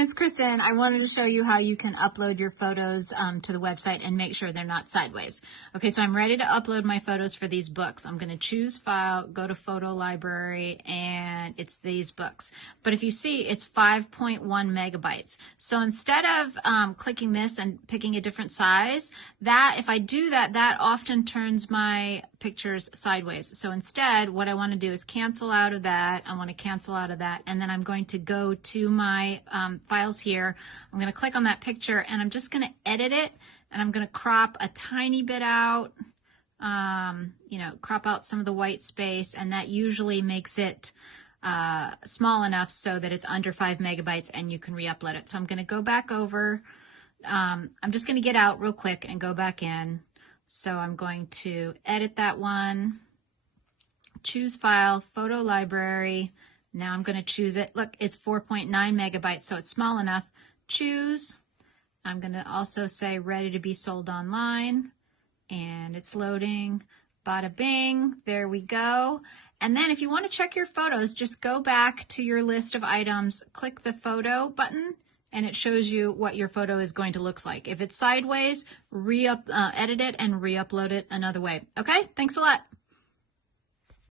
everyone, it's Kristen. I wanted to show you how you can upload your photos to the website and make sure they're not sideways. Okay, so I'm ready to upload my photos for these books. I'm going to choose File, go to Photo Library, and it's these books. But if you see, it's 5.1 megabytes. So instead of clicking this and picking a different size, if I do that, that often turns my pictures sideways. So instead, what I want to do is cancel out of that. I want to cancel out of that, and then I'm going to go to my files here. I'm going to click on that picture, and I'm just going to edit it, and I'm going to crop a tiny bit out, crop out some of the white space, and that usually makes it small enough so that it's under 5 megabytes and you can re-upload it. So I'm going to go back over. I'm just going to get out real quick and go back in. So I'm going to edit that one, choose File, Photo Library. Now I'm going to choose it. Look, it's 4.9 megabytes, so it's small enough. Choose. I'm going to also say ready to be sold online, and it's loading. Bada bing, there we go. And then if you want to check your photos, just go back to your list of items, click the photo button, and it shows you what your photo is going to look like. If it's sideways, edit it and re-upload it another way. Okay, thanks a lot.